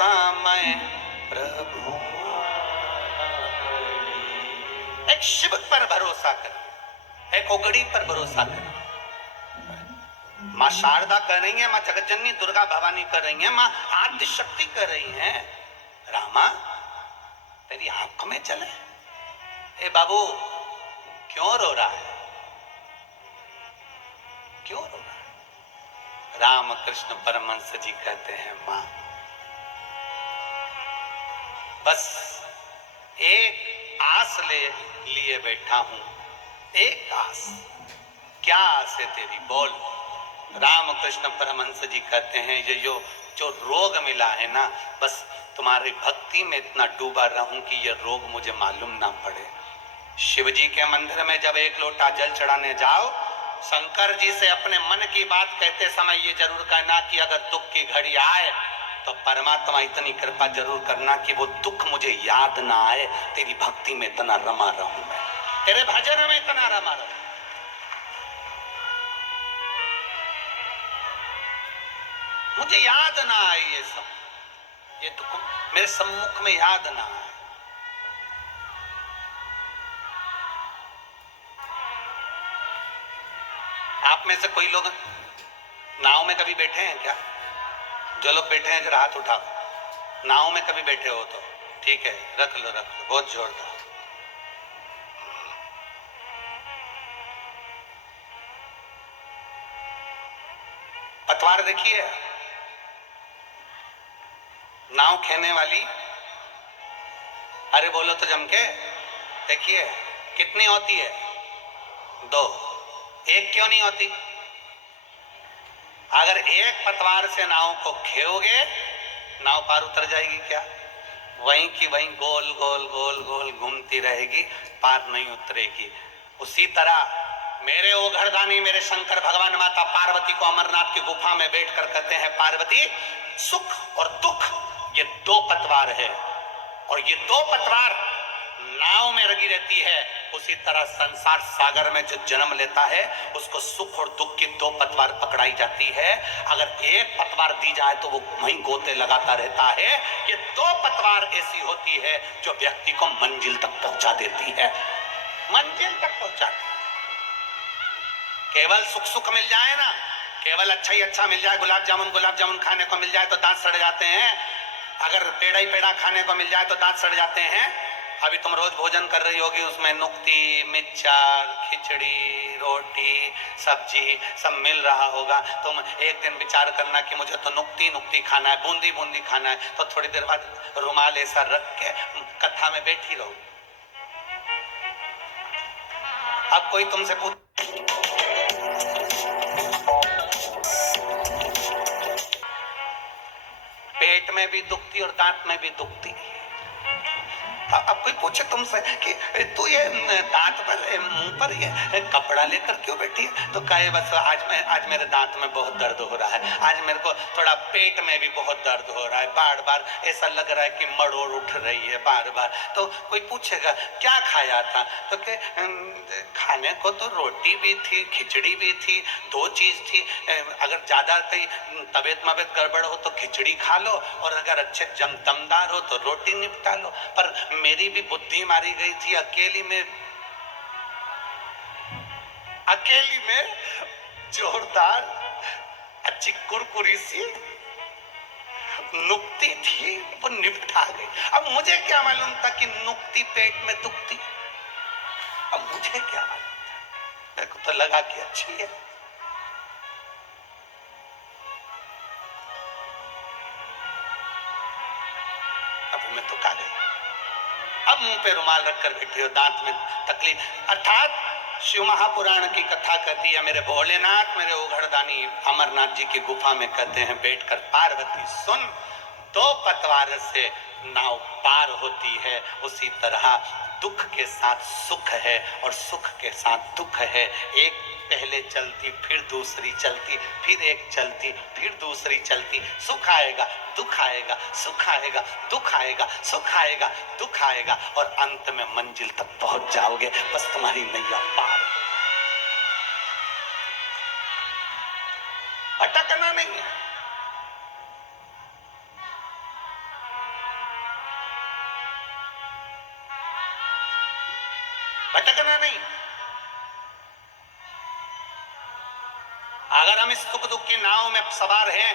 समय प्रभु। एक शिव पर भरोसा कर, एक ओगड़ी पर भरोसा कर। माँ शारदा कर रही है, माँ जगतजननी दुर्गा भवानी कर रही है, माँ आद्य शक्ति कर रही है। रामा तेरी आंख में चले। ए बाबू क्यों रो रहा है, क्यों रो रहा है? रामकृष्ण परमहंस जी कहते हैं माँ बस एक आस ले लिए बैठा हूं, एक आस। क्या आस है तेरी, बोल। रामकृष्ण परमहंस जी कहते हैं ये जो रोग मिला है ना, बस तुम्हारी भक्ति में इतना डूबा रहूं कि ये रोग मुझे मालूम ना पड़े। शिव जी के मंदिर में जब एक लोटा जल चढ़ाने जाओ, शंकर जी से अपने मन की बात कहते समय ये जरूर कहना कि अगर दुख की घड़ी आए तो परमात्मा इतनी कृपा जरूर करना कि वो दुख मुझे याद ना आए। तेरी भक्ति में इतना रमा रहूं मैं, तेरे भजन में इतना रमा रहूं, मुझे याद ना आए ये सब, ये दुख मेरे सम्मुख में याद ना आए। आप में से कोई लोग नाव में कभी बैठे हैं क्या? जो लोग बैठे हैं जरा हाथ उठाओ। नाव में कभी बैठे हो तो ठीक है, रख लो रख लो, बहुत जोरदार। पतवार देखिए, नाव खेने वाली, अरे बोलो तो जम के, देखिए कितनी होती है? दो। एक क्यों नहीं होती? अगर एक पतवार से नाव को खेओगे, नाव पार उतर जाएगी क्या? वहीं की वहीं गोल गोल गोल गोल घूमती रहेगी, पार नहीं उतरेगी। उसी तरह मेरे ओघड़दानी मेरे शंकर भगवान माता पार्वती को अमरनाथ की गुफा में बैठकर कहते हैं, पार्वती सुख और दुख ये दो पतवार है, और ये दो पतवार नाव में लगी रहती है। उसी तरह संसार सागर में जो जन्म लेता है उसको सुख और दुख की दो पतवार पकड़ाई जाती है। अगर एक पतवार दी जाए तो वो वहीं गोते लगाता रहता है। ये दो पतवार ऐसी होती है जो व्यक्ति को मंजिल तक पहुंचा देती है, मंजिल तक पहुंचाती है। केवल सुख सुख मिल जाए ना, केवल अच्छा ही अच्छा मिल जाए, गुलाब जामुन खाने को मिल जाए तो दांत सड़ जाते हैं। अगर पेड़ा ही पेड़ा खाने को मिल जाए तो दांत सड़ जाते हैं। अभी तुम रोज भोजन कर रही होगी, उसमें नुक्ती, मिक्सचर, खिचड़ी, रोटी, सब्जी सब मिल रहा होगा। तुम एक दिन विचार करना कि मुझे तो नुक्ती नुक्ती खाना है, बूंदी बूंदी खाना है, तो थोड़ी देर बाद रुमाल ऐसा रख के कथा में बैठी रहो। अब कोई तुमसे पूछ, पेट में भी दुखती और दांत में भी दुखती। अब कोई पूछे तुमसे कि तू ये दांत पर, मुंह पर ये कपड़ा लेकर क्यों बैठी है, तो कहे बस आज मेरे दांत में बहुत दर्द हो रहा है, आज मेरे को थोड़ा पेट में भी बहुत दर्द हो रहा है, बार बार ऐसा लग रहा है कि मड़ोड़ उठ रही है बार बार। तो कोई पूछेगा क्या खाया था, तो के खाने को तो रोटी भी थी, खिचड़ी भी थी, दो चीज थी। अगर ज्यादा कहीं तबीयत मबीयत गड़बड़ हो तो खिचड़ी खा लो, और अगर अच्छे दमदार हो तो रोटी निपटा लो। पर मेरी भी बुद्धि मारी गई थी, अकेली में जोरदार अच्छी कुरकुरी सी नुक्ती थी, वो निपटा गई। अब मुझे क्या मालूम था कि नुक्ती पेट में दुखती, अब मुझे क्या मालूम था, मेरे को तो लगा कि अच्छी है। अब मैं तो खा गई। अब मुंह पे रुमाल रखकर बैठी हो, दांत में तकलीफ। अर्थात शिव महापुराण की कथा कहती है, मेरे भोलेनाथ मेरे ओघड़दानी अमरनाथ जी की गुफा में कहते हैं बैठकर, पार्वती सुन, दो पतवार से नाव पार होती है, उसी तरह दुख के साथ सुख है और सुख के साथ दुख है। एक पहले चलती, फिर दूसरी चलती, फिर एक चलती, फिर दूसरी चलती। सुख आएगा, दुख आएगा, सुख आएगा, दुख आएगा, सुख आएगा, दुख आएगा, और अंत में मंजिल तक पहुंच जाओगे। बस तुम्हारी नैया पार, भटकना नहीं है। भटकना नहीं। अगर हम इस सुख दुख की नाव में सवार हैं,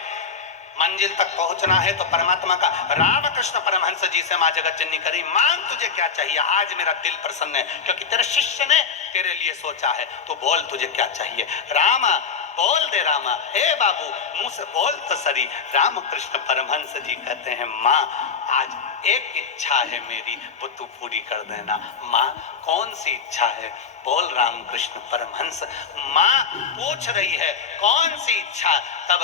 मंजिल तक पहुंचना है तो परमात्मा का। रामकृष्ण परमहंस जी से मां जगत जननी करी, मांग तुझे क्या चाहिए, आज मेरा दिल प्रसन्न है क्योंकि तेरे शिष्य ने तेरे लिए सोचा है, तो बोल तुझे क्या चाहिए। रामा बोल दे रामा, हे बाबू मुंह से बोल तो सरी। रामकृष्ण परमहंस जी कहते हैं माँ आज एक इच्छा है मेरी, वो तू पूरी कर देना। माँ कौन सी इच्छा है, बोल रामकृष्ण परमहंस। माँ पूछ रही है कौन सी इच्छा। तब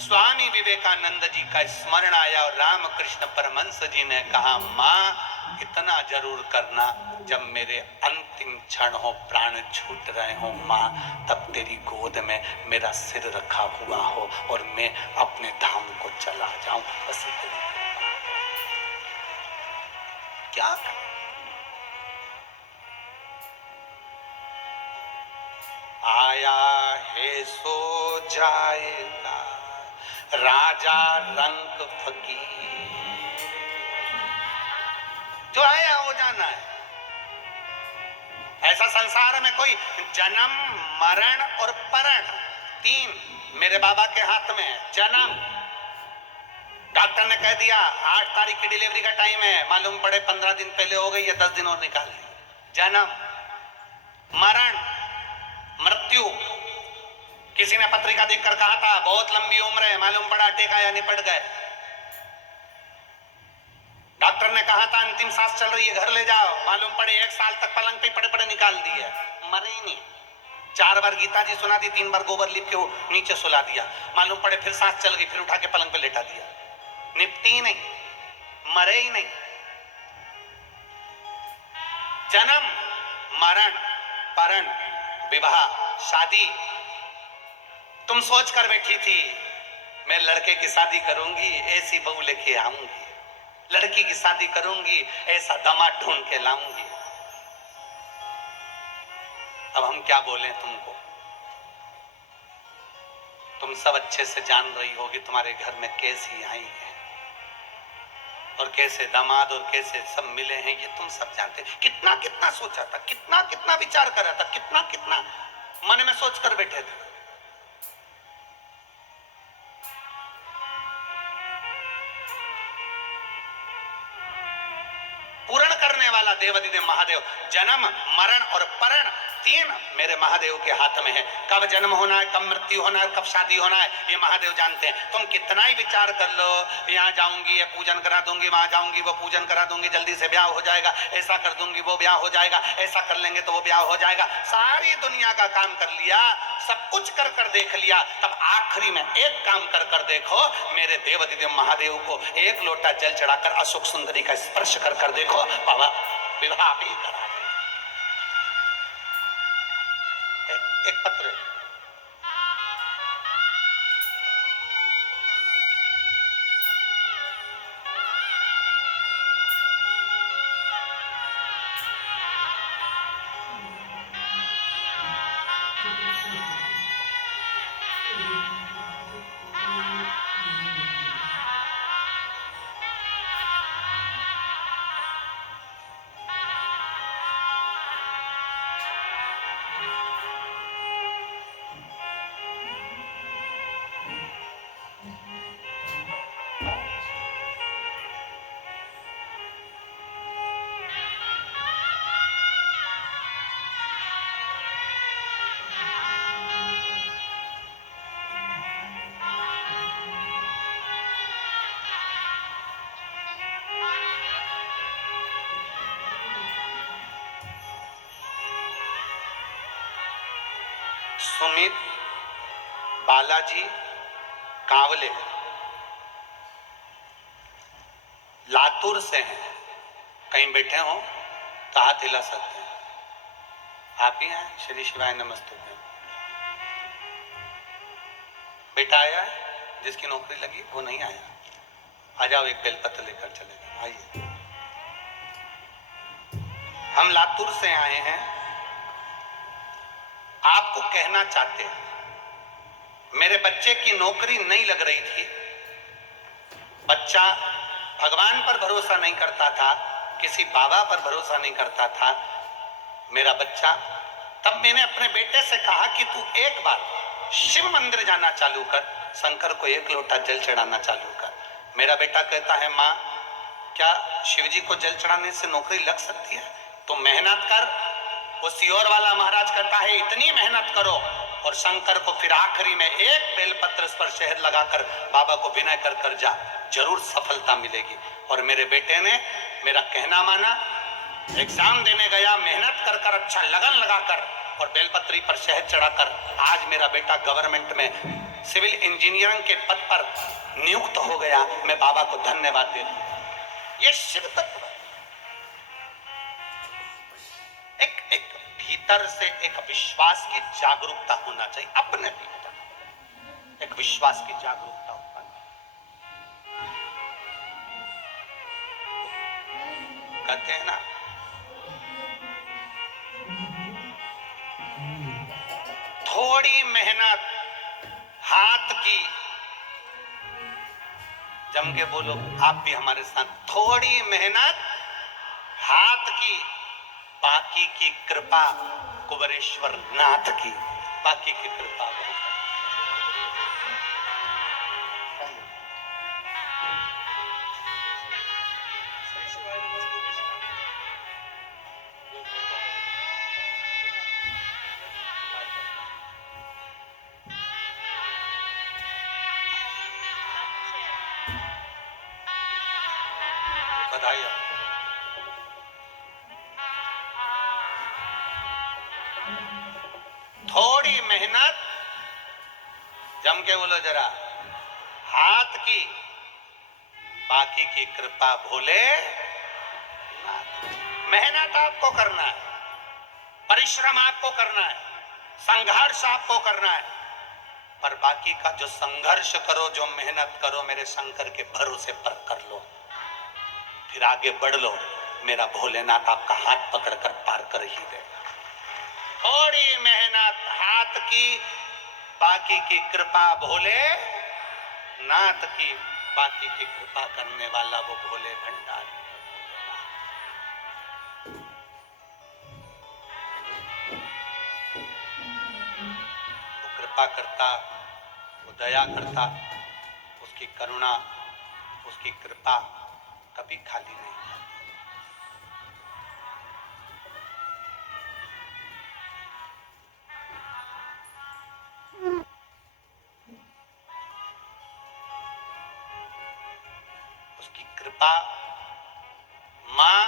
स्वामी विवेकानंद जी का स्मरण आया और रामकृष्ण परमहंस जी ने कहा माँ इतना जरूर करना, जब मेरे अंतिम क्षण हो, प्राण छूट रहे हो माँ, तब तेरी गोद में मेरा सिर रखा हुआ हो और मैं अपने धाम को चला जाऊं। बस क्या आया है सो जाएगा राजा रंग फकीर, जो आया हो जाना है। ऐसा संसार में कोई जन्म मरण और परण तीन मेरे बाबा के हाथ में है। जन्म, डॉक्टर ने कह दिया 8 तारीख की डिलीवरी का टाइम है, मालूम पड़े 15 दिन पहले हो गई या 10 दिन और निकाल दी। जन्म, मरण, मृत्यु। किसी ने पत्रिका देखकर कहा था बहुत लंबी उम्र है, मालूम पड़ा टेका या निपट गए। डॉक्टर ने कहा था अंतिम सांस चल रही है, घर ले जाओ, मालूम पड़े 1 साल तक पलंग पे पड़े पड़े निकाल दिए, मरे ही नहीं। 4 बार गीता जी सुना दी, 3 बार गोबर लिप के नीचे सुला दिया, मालूम पड़े फिर सांस चल गई, फिर उठा के पलंग पे लेटा दिया, निपटी ही नहीं, मरे ही नहीं। जन्म, मरण, परण, विवाह, शादी। तुम सोच कर बैठी थी मैं लड़के की शादी करूंगी, ऐसी बहू लेके आऊंगी, लड़की की शादी करूंगी, ऐसा दामाद ढूंढ के लाऊंगी। अब हम क्या बोलें तुमको, तुम सब अच्छे से जान रही होगी तुम्हारे घर में कैसी आई है और कैसे दामाद और कैसे सब मिले हैं, ये तुम सब जानते। कितना कितना सोचा था, कितना कितना विचार करा था, कितना कितना मन में सोच कर बैठे थे। पूर्ण करने वाला देवाधिदेव महादेव। जन्म, मरण और परण तीन मेरे महादेव के हाथ में है। कब जन्म होना है, कब मृत्यु होना है, कब शादी होना है, ये महादेव जानते हैं। तुम कितना ही विचार कर लो, यहाँ जाऊंगी ये पूजन करा दूंगी, वहां जाऊंगी वो पूजन करा दूंगी, जल्दी से ब्याह हो जाएगा, ऐसा कर दूंगी वो ब्याह हो जाएगा, ऐसा कर लेंगे तो वो ब्याह हो जाएगा। सारी दुनिया का काम कर लिया, सब कुछ कर कर देख लिया, तब आखिरी में एक काम कर कर देखो, मेरे देवाधिदेव महादेव को एक लोटा जल चढ़ाकर अशोक सुंदरी का स्पर्श कर कर देखो, बाबा विवाह भी करा। एक पत्र सुमित बालाजी कावले लातूर से हैं। कहीं बैठे हो तो हाथ हिला सकते हैं। आप ही हैं? श्री शिवाय नमस्ते। बेटा आया है जिसकी नौकरी लगी, वो नहीं आया, आ जाओ एक बेलपत्र लेकर चले जाओ। आइए, हम लातूर से आए हैं, आपको कहना चाहते हैं मेरे बच्चे की नौकरी नहीं लग रही थी। बच्चा भगवान पर भरोसा नहीं करता था, किसी बाबा पर भरोसा नहीं करता था। मेरा बच्चा, तब मैंने अपने बेटे से कहा कि तू एक बार शिव मंदिर जाना चालू कर, शंकर को एक लोटा जल चढ़ाना चालू कर। मेरा बेटा कहता है, माँ क्या शिव जी को जल चढ़ाने से नौकरी लग सकती है? तो मेहनत कर। वो सियोर वाला महाराज कहता है, इतनी मेहनत करो और शंकर को फिर आखिरी में एक बेलपत्र पर शहद लगाकर बाबा को विनय कर कर जा, जरूर सफलता मिलेगी। और मेरे बेटे ने मेरा कहना माना, एग्जाम देने गया, मेहनत कर कर, अच्छा लगन लगाकर और बेलपत्री पर शहद चढ़ाकर आज मेरा बेटा गवर्नमेंट में सिविल इंजीनियरिंग के पद पर नियुक्त हो गया। मैं बाबा को धन्यवाद देता हूं। ये शिव तत्व, एक भीतर से एक विश्वास की जागरूकता होना चाहिए, अपने भीतर एक विश्वास की जागरूकता उत्पन्न। कहते हैं ना, थोड़ी मेहनत हाथ की, जम के बोलो आप भी हमारे साथ, थोड़ी मेहनत हाथ की, बाकी की कृपा कुबेरेश्वर नाथ की, बाकी की कृपा वो। बधाई। थोड़ी मेहनत, जम के बोलो जरा, हाथ की, बाकी की कृपा भोले। मेहनत आपको करना है, परिश्रम आपको करना है, संघर्ष आपको करना है, पर बाकी का जो संघर्ष करो, जो मेहनत करो, मेरे शंकर के भरोसे पर कर लो, फिर आगे बढ़ लो। मेरा भोलेनाथ आपका हाथ पकड़कर पार कर ही देगा। थोड़ी मेहनत हाथ की, बाकी की कृपा भोले नाथ की, बाकी की कृपा करने वाला वो भोले भंडारी। वो कृपा करता, वो दया करता, उसकी करुणा, उसकी कृपा कभी खाली नहीं। उसकी कृपा, मां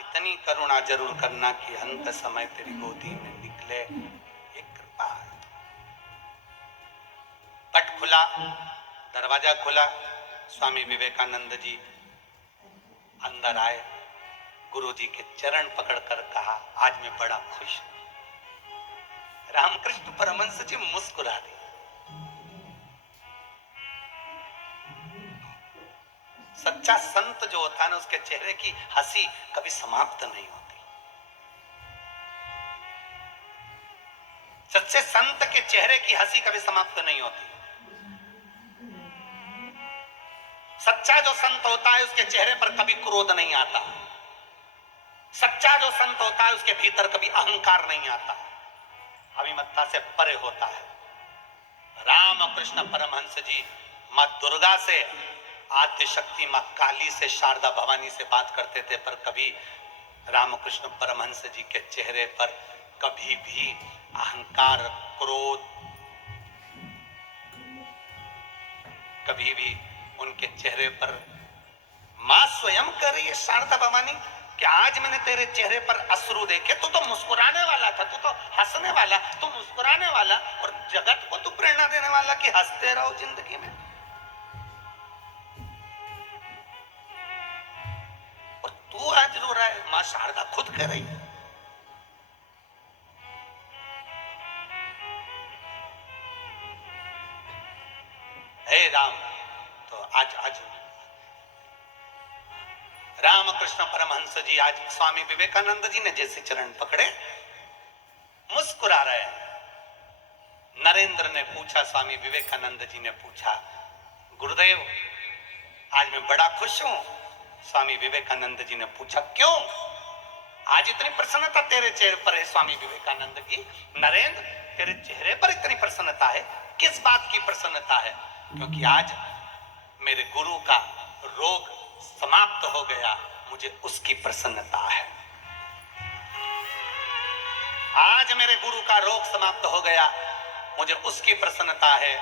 इतनी करुणा जरूर करना कि अंत समय तेरी गोदी में निकले, एक कृपा है। पट खुला, दरवाजा खुला, स्वामी विवेकानंद जी अंदर आए, गुरु जी के चरण पकड़कर कहा, आज मैं बड़ा खुश हूं। रामकृष्ण परमहंस जी मुस्कुरा दिए। सच्चा संत जो होता है ना, उसके चेहरे की हंसी कभी समाप्त नहीं होती। सच्चे संत के चेहरे की हंसी कभी समाप्त नहीं होती। सच्चा जो संत होता है उसके चेहरे पर कभी क्रोध नहीं आता। सच्चा जो संत होता है उसके भीतर कभी अहंकार नहीं आता, अभिमत्ता से परे होता है। रामकृष्ण परमहंस जी मां दुर्गा से, आद्य शक्ति मां काली से, शारदा भवानी से बात करते थे, पर कभी रामकृष्ण परमहंस जी के चेहरे पर कभी भी अहंकार, क्रोध, कभी भी उनके चेहरे पर, मां स्वयं कह रही है शारदा भवानी कि आज मैंने तेरे चेहरे पर अश्रु देखे, तू तो मुस्कुराने वाला था, तू तो हंसने वाला, तू मुस्कुराने वाला और जगत को तू प्रेरणा देने वाला कि हंसते रहो जिंदगी में, और तू आज रो रहा है। मां शारदा खुद कह रही है। हे राम, तो आज रामकृष्ण परमहंस जी, आज स्वामी विवेकानंद जी ने जैसे चरण पकड़े, मुस्कुरा रहे हैं। नरेंद्र ने पूछा, स्वामी विवेकानंद जी ने पूछा, गुरुदेव आज मैं बड़ा खुश हूं। स्वामी विवेकानंद जी ने पूछा, क्यों? आज इतनी प्रसन्नता तेरे चेहरे पर है स्वामी विवेकानंद की। नरेंद्र, तेरे चेहरे पर इतनी प्रसन्नता है, किस बात की प्रसन्नता है? क्योंकि आज मेरे गुरु का रोग समाप्त हो गया, मुझे उसकी प्रसन्नता है। आज मेरे गुरु का रोग समाप्त हो गया, मुझे उसकी प्रसन्नता है।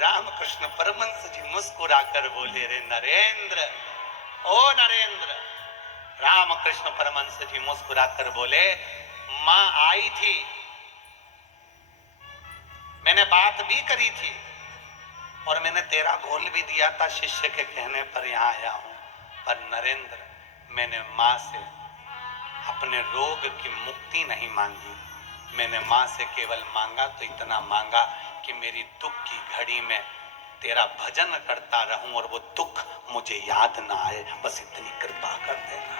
रामकृष्ण परमहंस जी मुस्कुराकर बोले, रे नरेंद्र, ओ नरेंद्र। रामकृष्ण परमहंस जी मुस्कुराकर बोले, मां आई थी, मैंने बात भी करी थी और मैंने तेरा घोल भी दिया था, शिष्य के कहने पर यहां आया हूं। पर नरेंद्र, मैंने मां से अपने रोग की मुक्ति नहीं मांगी, मैंने मां से केवल मांगा तो इतना मांगा कि मेरी दुख की घड़ी में तेरा भजन करता रहूं और वो दुख मुझे याद ना आए, बस इतनी कृपा कर देना।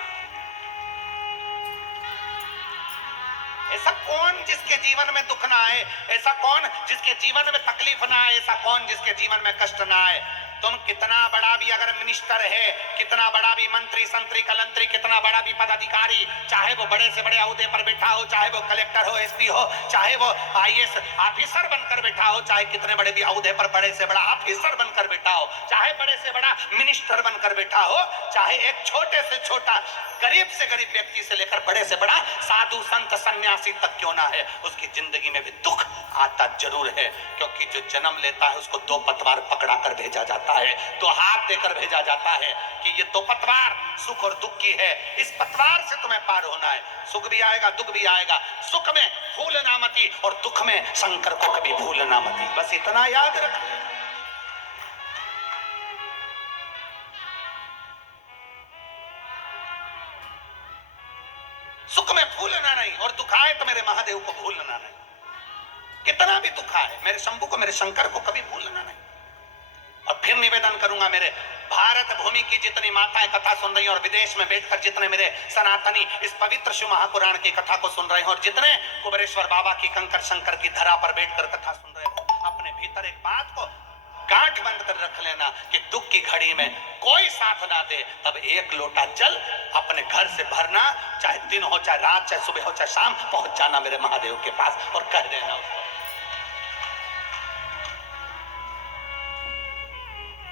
ऐसा कौन जिसके जीवन में दुख ना आए, ऐसा कौन जिसके जीवन में तकलीफ ना आए, ऐसा कौन जिसके जीवन में कष्ट ना आए। तुम कितना बड़ा भी अगर मिनिस्टर है, कितना बड़ा भी मंत्री संतरी कलंतरी, कितना बड़ा भी पदाधिकारी, चाहे वो बड़े से बड़े अहदे पर बैठा हो, चाहे वो कलेक्टर हो, एसपी हो, चाहे वो आईएएस ऑफिसर बनकर बैठा हो, चाहे कितने बड़े भी अहदे पर बड़े से बड़ा ऑफिसर बनकर बैठा हो, चाहे बड़े से बड़ा मिनिस्टर बनकर बैठा हो, चाहे एक छोटे से छोटा गरीब से गरीब व्यक्ति से लेकर बड़े से बड़ा साधु संत सन्यासी तक क्यों ना है, उसकी जिंदगी में भी दुख आता जरूर है। क्योंकि जो जन्म लेता है उसको दो पतवार पकड़ा कर भेजा जाता है, दो हाथ देकर भेजा जाता है कि ये दो पतवार सुख और दुख की है, इस पतवार से तुम्हें पार होना है। सुख भी आएगा, दुख भी आएगा, सुख में भूलना मती और दुख में शंकर को कभी भूलना मती, बस इतना याद रख। सुख में भूलना नहीं और दुख आए तो मेरे महादेव को भूलना नहीं। कितना भी दुख आए, मेरे शंभू को, मेरे शंकर को कभी भूलना नहीं। और फिर निवेदन करूंगा, मेरे भारत भूमि की जितनी माताएं कथा सुन रही हैं और विदेश में बैठकर जितने मेरे सनातनी इस पवित्र शिव महापुराण की कथा को सुन रहे हैं और जितने कुबेरेश्वर बाबा की कंकर शंकर की धरा पर बैठकर कथा सुन रहे हो, अपने भीतर एक बात को गांठ बंद कर रख लेना कि दुख की घड़ी में कोई साथ ना दे, तब एक लोटा जल अपने घर से भरना, चाहे दिन हो, चाहे रात, चाहे सुबह हो, चाहे शाम, पहुंच जाना मेरे महादेव के पास और कह देना उसको,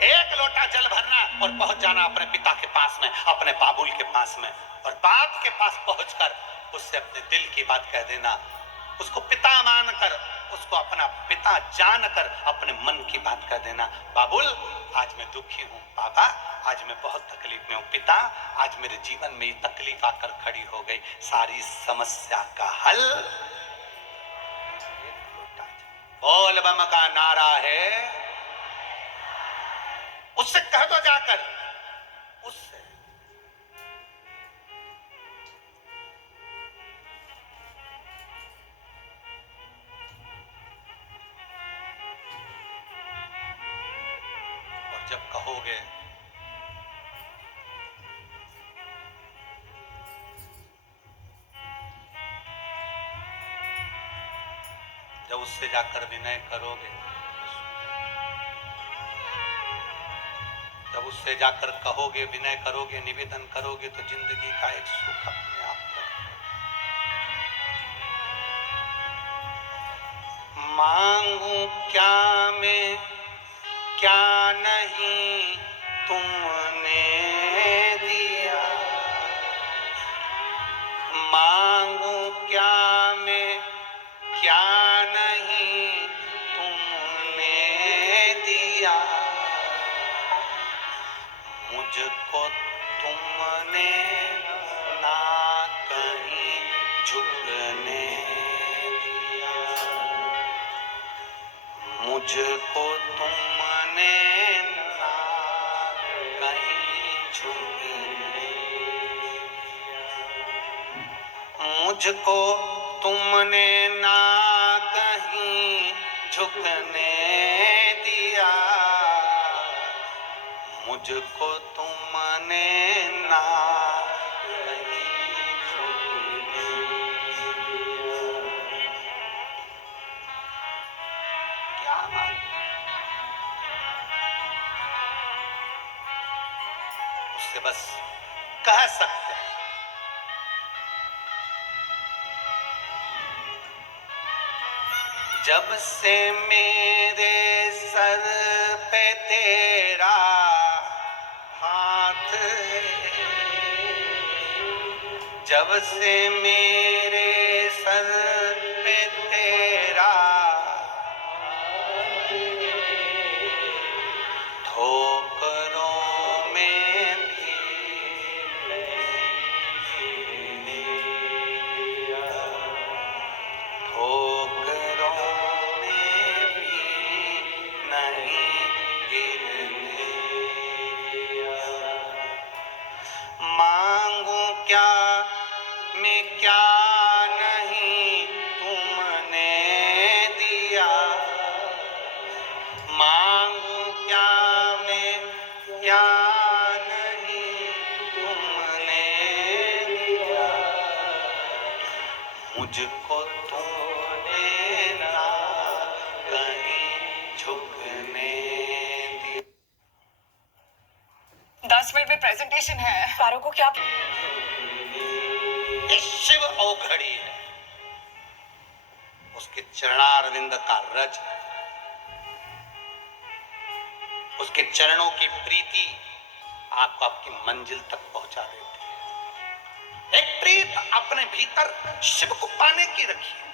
एक लोटा जल भरना और पहुंच जाना अपने पिता के पास में, अपने बाबुल के पास में, और बाप के पास पहुंचकर उससे अपने दिल की बात कह देना, उसको पिता मानकर, उसको अपना पिता जानकर अपने मन की बात कह देना। बाबुल, आज मैं दुखी हूं, बाबा आज मैं बहुत तकलीफ में हूं, पिता आज मेरे जीवन में ये तकलीफ आकर खड़ी हो गई, सारी समस्या का हल बोल बम का नारा है, उससे कह दो जाकर, उससे। और जब कहोगे जब उससे जाकर विनय करोगे, जब उससे जाकर कहोगे, विनय करोगे, निवेदन करोगे, तो जिंदगी का एक सुख अपने आप मांगू क्या मैं क्या नहीं तुमने दिया, मांगू क्या मैं क्या नहीं तुमने दिया, मुझको तुमने ना कहीं झुकने दिया, मुझको तुमने ना कहीं झुकने दिया, मुझको तुमने ना कहीं झुकने दिया, मुझको तुमने ना कहीं झुकने दिया। क्या बात, उससे बस कह सकते हैं, जब से मेरे सर पे तेरा हाथ है, जब से मेरे सर पे तेरा ठोकरों में भी ठोकरों में भी नहीं गिरने दिया। मांगू क्या मैं क्या नहीं तुमने दिया, मांगू क्या मैं क्या नहीं तुमने दिया, मुझको तूने ना कहीं झुकने दिया। 10 मिनट में प्रेजेंटेशन है। पारो को क्या ये शिव औघड़ी है, उसके चरणारविंद का रज, उसके चरणों की प्रीति आपको आपकी मंजिल तक पहुंचा देती है। एक प्रीत अपने भीतर शिव को पाने की रखी है,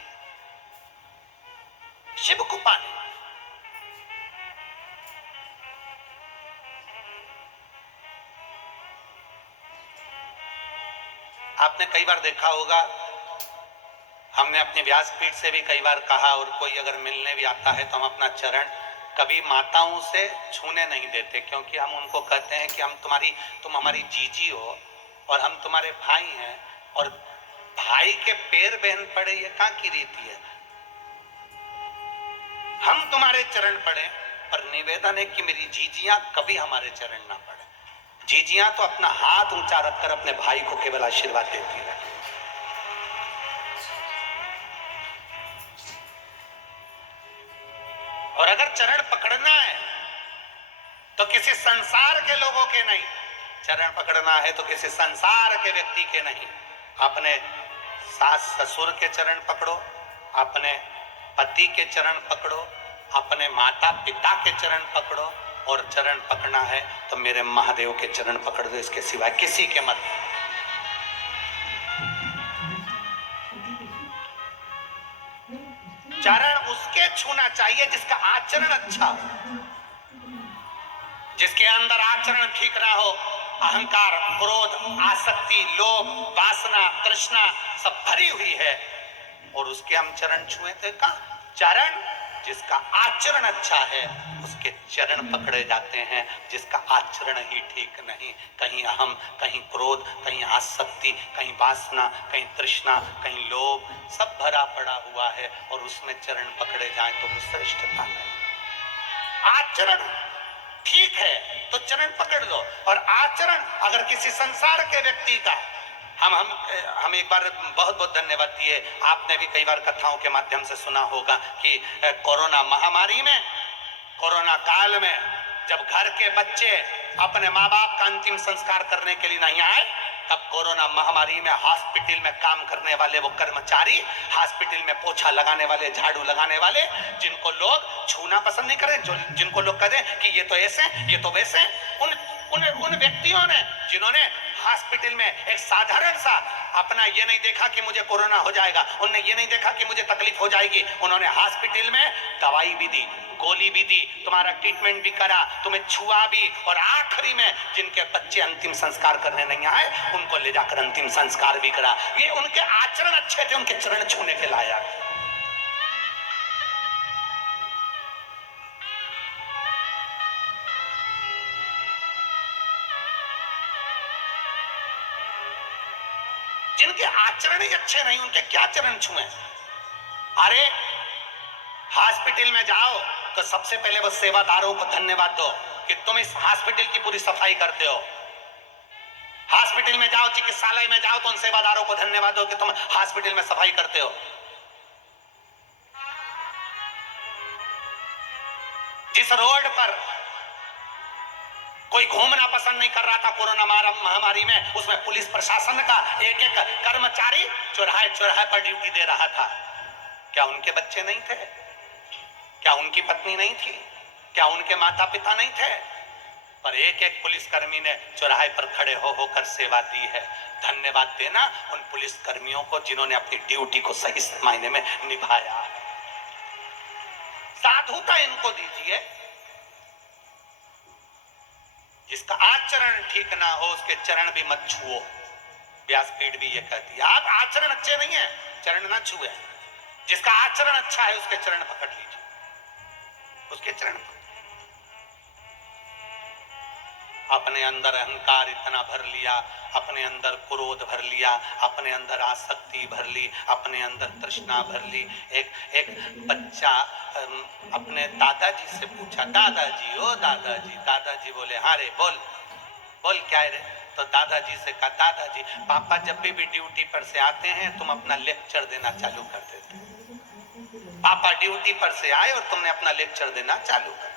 शिव को पाने। आपने कई बार देखा होगा, हमने अपने व्यासपीठ से भी कई बार कहा, और कोई अगर मिलने भी आता है तो हम अपना चरण कभी माताओं से छूने नहीं देते, क्योंकि हम उनको कहते हैं कि तुम हमारी जीजी हो और हम तुम्हारे भाई हैं, और भाई के पैर बहन पड़े ये कहाँ की रीति है। हम तुम्हारे चरण पड़े, पर निवेदन है कि मेरी जीजियां कभी हमारे चरण ना पड़े। जीजियां तो अपना हाथ ऊंचा रखकर अपने भाई को केवल आशीर्वाद देती है। और अगर चरण पकड़ना है तो किसी संसार के लोगों के नहीं, चरण पकड़ना है तो किसी संसार के व्यक्ति के नहीं। अपने सास ससुर के चरण पकड़ो, अपने पति के चरण पकड़ो, अपने माता पिता के चरण पकड़ो, और चरण पकड़ना है तो मेरे महादेव के चरण पकड़ दो, इसके सिवाय किसी के मत। चरण उसके छूना चाहिए जिसका आचरण अच्छा हो, जिसके अंदर आचरण ठीक ना हो, अहंकार, क्रोध, आसक्ति, लोभ, वासना, तृष्णा सब भरी हुई है, और उसके हम चरण छुए थे का चरण जिसका आचरण अच्छा है उसके चरण पकड़े जाते हैं, जिसका आचरण ही ठीक नहीं, कहीं अहम, कहीं क्रोध, कहीं आसक्ति, कहीं वासना, कहीं तृष्णा, कहीं लोभ सब भरा पड़ा हुआ है, और उसमें चरण पकड़े जाएं तो वो श्रेष्ठता नहीं। आचरण ठीक है तो चरण पकड़ लो, और आचरण अगर किसी संसार के व्यक्ति का, हम एक बार बहुत बहुत धन्यवाद दिए। आपने भी कई बार कथाओं के माध्यम से सुना होगा कि कोरोना महामारी में, कोरोना काल में जब घर के बच्चे अपने माँ बाप का अंतिम संस्कार करने के लिए नहीं आए, तब कोरोना महामारी में हॉस्पिटल में काम करने वाले वो कर्मचारी, हॉस्पिटल में पोछा लगाने वाले, झाड़ू लगाने वाले, जिनको लोग छूना पसंद नहीं करें, जिनको लोग कहें कि ये तो ऐसे, ये तो वैसे, उन व्यक्तियों ने, जिन्होंने हॉस्पिटल में एक साधारण सा अपना ये नहीं देखा कि मुझे कोरोना हो जाएगा, उन्होंने ये नहीं देखा कि मुझे तकलीफ हो जाएगी, उन्होंने हॉस्पिटल में दवाई भी दी, गोली भी दी, तुम्हारा ट्रीटमेंट भी करा, तुम्हें छुआ भी, और आखिरी में जिनके बच्चे अंतिम संस्कार करने नहीं आए उनको ले जाकर अंतिम संस्कार भी करा। ये उनके आचरण अच्छे थे, उनके चरण छूने के लायक। जिनके आचरण ही अच्छे नहीं उनके क्या चरण छुए। अरे हॉस्पिटल में जाओ तो सबसे पहले वो सेवादारों को धन्यवाद दो कि तुम इस हॉस्पिटल की पूरी सफाई करते हो। हॉस्पिटल में जाओ, चिकित्सालय में जाओ तो उन सेवादारों को धन्यवाद दो कि तुम हॉस्पिटल में सफाई करते हो। जिस रोड पर कोई घूमना पसंद नहीं कर रहा था कोरोना महामारी में, उसमें पुलिस प्रशासन का एक एक कर्मचारी चौराहे चौराहे पर ड्यूटी दे रहा था। क्या उनके बच्चे नहीं थे? क्या उनकी पत्नी नहीं थी? क्या उनके माता पिता नहीं थे? पर एक एक पुलिसकर्मी ने चौराहे पर खड़े हो होकर सेवा दी है। धन्यवाद देना उन पुलिसकर्मियों को जिन्होंने अपनी ड्यूटी को सही मायने में निभाया। साधुता इनको दीजिए। जिसका आचरण ठीक ना हो उसके चरण भी मत छुओ। व्यासपीठ भी ये कहती है, आप आचरण अच्छे नहीं है, चरण ना छुए। जिसका आचरण अच्छा है उसके चरण पकड़ लीजिए, उसके चरण पकड़। अपने अंदर अहंकार इतना भर लिया, अपने अंदर क्रोध भर लिया, अपने अंदर आसक्ति भर ली, अपने अंदर तृष्णा भर ली। एक बच्चा अपने दादाजी से पूछा, दादाजी ओ दादाजी। दादाजी बोले, हाँ रे बोल बोल क्या है रे? तो दादाजी से कहा, दादाजी पापा जब भी ड्यूटी पर से आते हैं तुम अपना लेक्चर देना चालू कर देते। पापा ड्यूटी पर से आए और तुमने अपना लेक्चर देना चालू कर।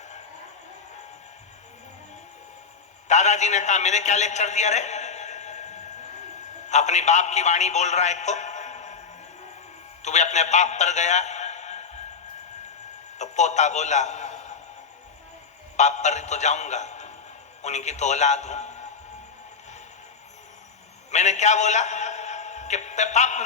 दादाजी ने कहा, मैंने क्या लेक्चर दिया रे? अपनी बाप की वाणी बोल रहा है तो तू भी अपने बाप पर गया। तो पोता बोला, बाप पर तो जाऊंगा, उन्हीं की तो औलाद हूं। मैंने क्या बोला कि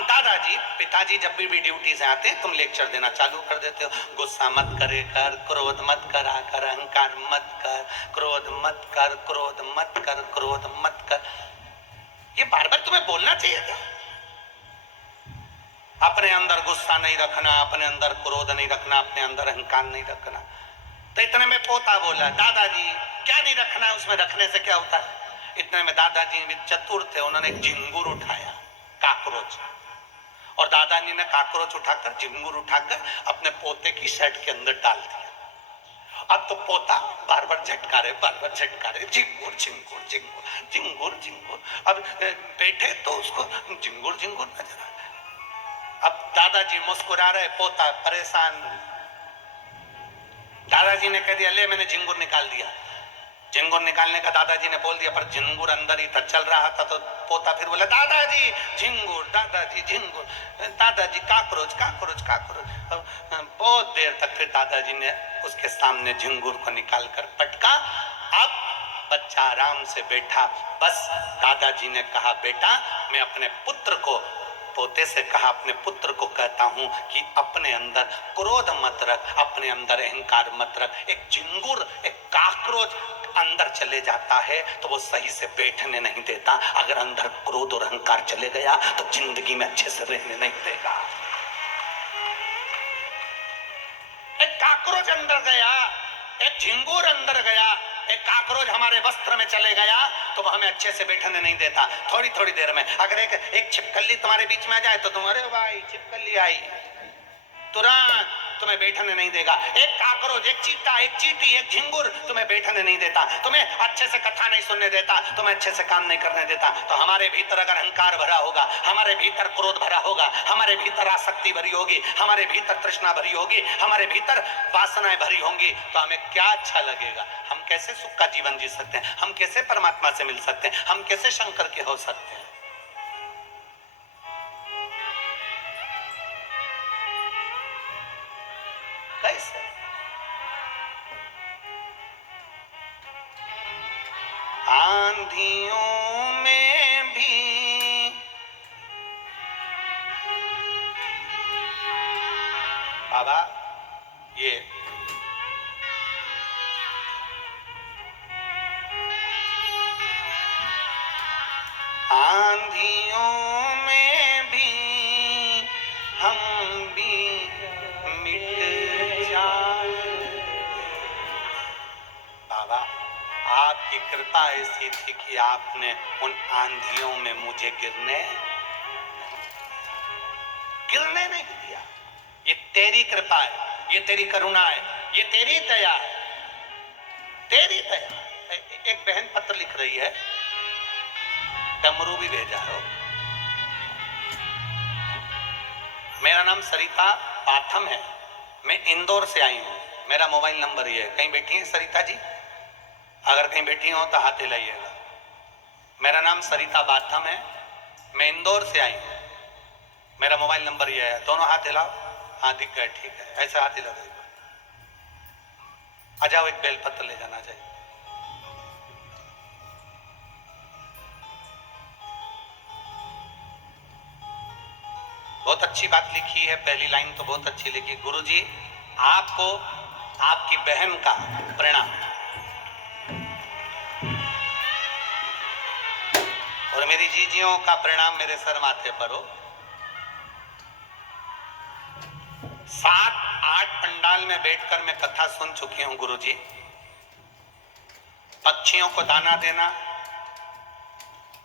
दादाजी पिताजी जब भी ड्यूटी से आते हैं तुम लेक्चर देना चालू कर देते हो। गुस्सा मत करे कर, क्रोध मत करा कर, अहंकार मत कर, क्रोध मत कर, क्रोध मत कर, क्रोध मत कर। ये बार बार तुम्हें बोलना चाहिए क्या? अपने अंदर गुस्सा नहीं रखना, अपने अंदर क्रोध नहीं रखना, अपने अंदर अहंकार नहीं रखना। तो इतने में पोता बोला, दादाजी क्या नहीं रखना, उसमें रखने से क्या होता है? इतने में दादाजी भी चतुर थे, उन्होंने एक झिंगुर उठाया, काकरोच। और दादाजी ने काकरोच उठाकर, झिंगुर उठाकर अपने पोते की शर्ट के अंदर डाल दिया। अब तो पोता बार बार झटकारे, बार बार झटकारे, झिंगुर झिंगुर झिंगुर झिंगुर झिंगुर। अब बैठे तो उसको झिंगुर झिंगुर नजर आ रहा। अब दादाजी मुस्कुरा रहे, पोता परेशान। दादाजी ने कह दिया, ले मैंने झिंगुर निकाल दिया। झिंगुर निकालने का दादाजी ने बोल दिया, पर झिंगुर अंदर ही था, चल रहा था। तो पोता फिर बोला, दादाजी झिंगुर, दादाजी झिंगुर, दादाजी काकरोच काकरोच काकरोच। बहुत देर तक फिर दादाजी ने उसके सामने झिंगुर को निकाल कर पटका। अब बच्चा आराम से बैठा। बस दादाजी ने कहा, बेटा मैं अपने पुत्र को, पोते से कहा, अपने पुत्र को कहता हूं कि अपने अंदर क्रोध मत रख, अपने अंदर अहंकार मत रख। एक झिंगुर, एक काकरोच अंदर चले जाता है तो वो सही से बैठने नहीं देता। अगर अंदर क्रोध और अहंकार चले गया तो जिंदगी में अच्छे से रहने नहीं देगा। एक काकरोच अंदर गया, एक झिंगुर अंदर गया, एक काकरोच हमारे वस्त्र में चले गया तो वो हमें अच्छे से बैठने नहीं देता। थोड़ी थोड़ी देर में अगर एक छिपकली तुम्हारे बीच में आ जाए तो तुम, अरे भाई छिपकली आई, तुरंत तुम्हें बैठने नहीं देगा। एक काकरोच, एक चीटा, एक चींटी, एक झिंगुर तुम्हें बैठने नहीं देता, तुम्हें अच्छे से कथा नहीं सुनने देता, तुम्हें अच्छे से काम नहीं करने देता। तो हमारे भीतर अगर अहंकार भरा होगा, हमारे भीतर क्रोध भरा होगा, हमारे भीतर आसक्ति भरी होगी, हमारे भीतर तृष्णा भरी होगी, हमारे भीतर वासनाएं भरी होंगी, तो हमें क्या अच्छा लगेगा? हम कैसे सुख का जीवन जी सकते हैं? हम कैसे परमात्मा से मिल सकते हैं? हम कैसे शंकर के हो सकते हैं? कैसे? आंधियों में भी बाबा, ये आंधियों में भी हम भी मिट जाए। बाबा आपकी कृपा ऐसी थी कि आपने उन आंधियों में मुझे गिरने नहीं दिया। ये तेरी कृपा है, ये तेरी करुणा है, ये तेरी दया है, तेरी दया। एक बहन पत्र लिख रही है, डमरू भी भेजा हो। मेरा नाम सरिता पाथम है, मैं इंदौर से आई हूँ, मेरा मोबाइल नंबर ये है। कहीं बैठी है सरिता जी? अगर कहीं बैठी हो तो हाथ हिलाइएगा। मेरा नाम सरिता बाथम है, मैं इंदौर से आई हूँ, मेरा मोबाइल नंबर ये है। दोनों हाथ हिलाओ। हाँ दिख गए, ठीक है, ऐसा हाथ हिला दो। आ जाओ, एक बेलपत्र ले जाना चाहिए। बहुत अच्छी बात लिखी है, पहली लाइन तो बहुत अच्छी लिखी। गुरुजी आपको आपकी बहन का प्रणाम और मेरी जीजियों का प्रणाम मेरे सर माथे पर हो। 7-8 पंडाल में बैठकर मैं कथा सुन चुकी हूं गुरुजी। पक्षियों को दाना देना,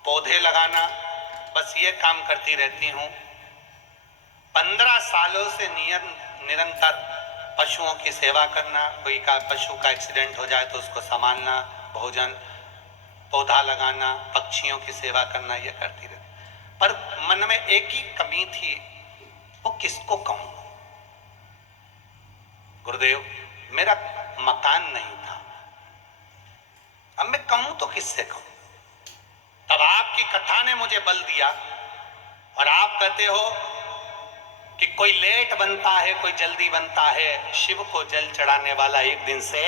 पौधे लगाना, बस ये काम करती रहती हूं। 15 सालों से निरंतर पशुओं की सेवा करना, कोई का पशु का एक्सीडेंट हो जाए तो उसको संभालना, भोजन, पौधा लगाना, पक्षियों की सेवा करना, ये करती रहती। पर मन में एक ही कमी थी, वो किसको कहूं? गुरुदेव मेरा मकान नहीं था, अब मैं कहूं तो किससे कहूं? तब आपकी कथा ने मुझे बल दिया और आप कहते हो कि कोई लेट बनता है, कोई जल्दी बनता है, शिव को जल चढ़ाने वाला एक दिन से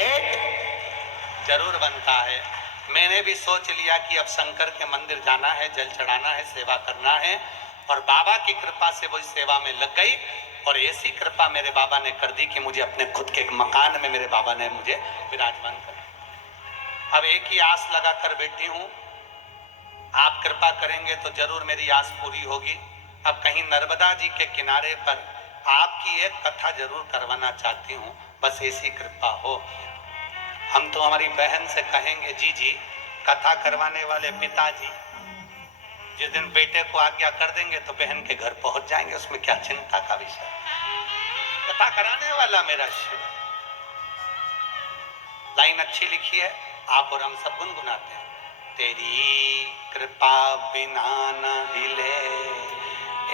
जरूर बनता है। मैंने भी सोच लिया कि अब शंकर के मंदिर जाना है, जल चढ़ाना है, सेवा करना है, और बाबा की कृपा से वो सेवा में लग गई। और ऐसी कृपा मेरे बाबा ने कर दी कि मुझे अपने खुद के मकान में मेरे बाबा ने मुझे विराजमान कर। अब एक ही आस लगा कर बैठी हूं, आप कृपा करेंगे तो जरूर मेरी आस पूरी होगी। अब कहीं नर्मदा जी के किनारे पर आपकी एक कथा जरूर करवाना चाहती हूँ, बस ऐसी कृपा हो। हम तो हमारी बहन से कहेंगे, जी जी कथा करवाने वाले पिताजी जिस दिन बेटे को आज्ञा कर देंगे तो बहन के घर पहुंच जाएंगे, उसमें क्या चिंता का विषय। कथा कराने वाला मेरा शिव। लाइन अच्छी लिखी है, आप और हम सब गुनगुनाते हैं। तेरी कृपा बिना न हिले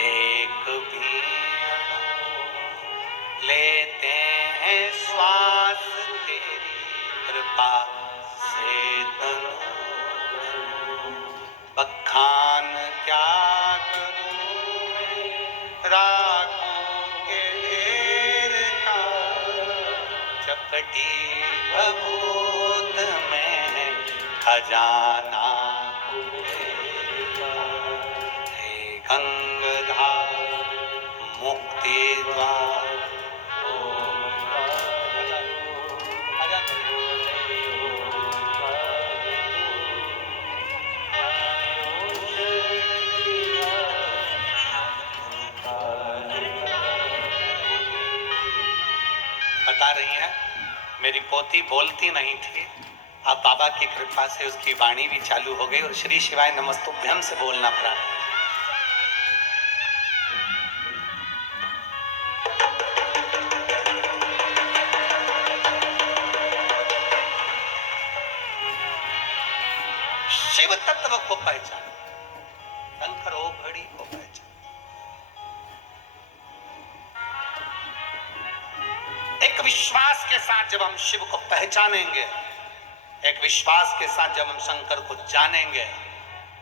एक भी लेते हैं श्वास, तेरी कृपा से तनु बखान क्या करूं, राखों के ढेर का चपटी भभूत में खजाना हे गंगाधार मुक्ति द्वार। बता रही है मेरी पोती बोलती नहीं थी, अब बाबा की कृपा से उसकी वाणी भी चालू हो गई और श्री शिवाय नमस्तुभ्यम से बोलना पड़ा। शिव तत्व को पहचान, शंकर ओ घड़ी को पहचान। एक विश्वास के साथ जब हम शिव को पहचानेंगे, एक विश्वास के साथ जब हम शंकर को जानेंगे,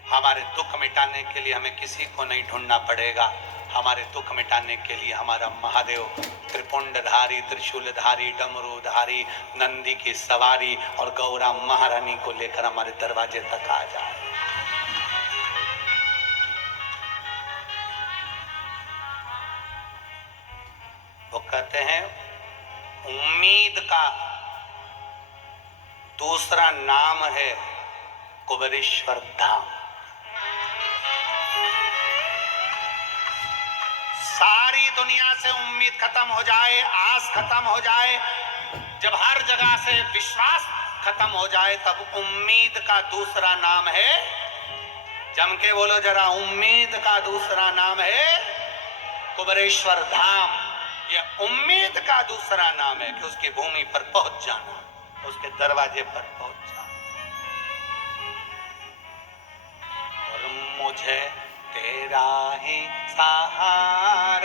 हमारे दुख मिटाने के लिए हमें किसी को नहीं ढूंढना पड़ेगा। हमारे दुख मिटाने के लिए हमारा महादेव त्रिपुंडधारी, त्रिशूलधारी, डमरूधारी, नंदी की सवारी और गौरा महारानी को लेकर हमारे दरवाजे तक आ जाए। वो कहते हैं उम्मीद का दूसरा नाम है कुबेरेश्वर धाम। सारी दुनिया से उम्मीद खत्म हो जाए, आस खत्म हो जाए, जब हर जगह से विश्वास खत्म हो जाए, तब उम्मीद का दूसरा नाम है, जम के बोलो जरा, उम्मीद का दूसरा नाम है कुबेरेश्वर धाम। ये उम्मीद का दूसरा नाम है कि उसकी भूमि पर पहुंच जाना, उसके दरवाजे पर पहुंच जाना। और मुझे तेरा ही सहारा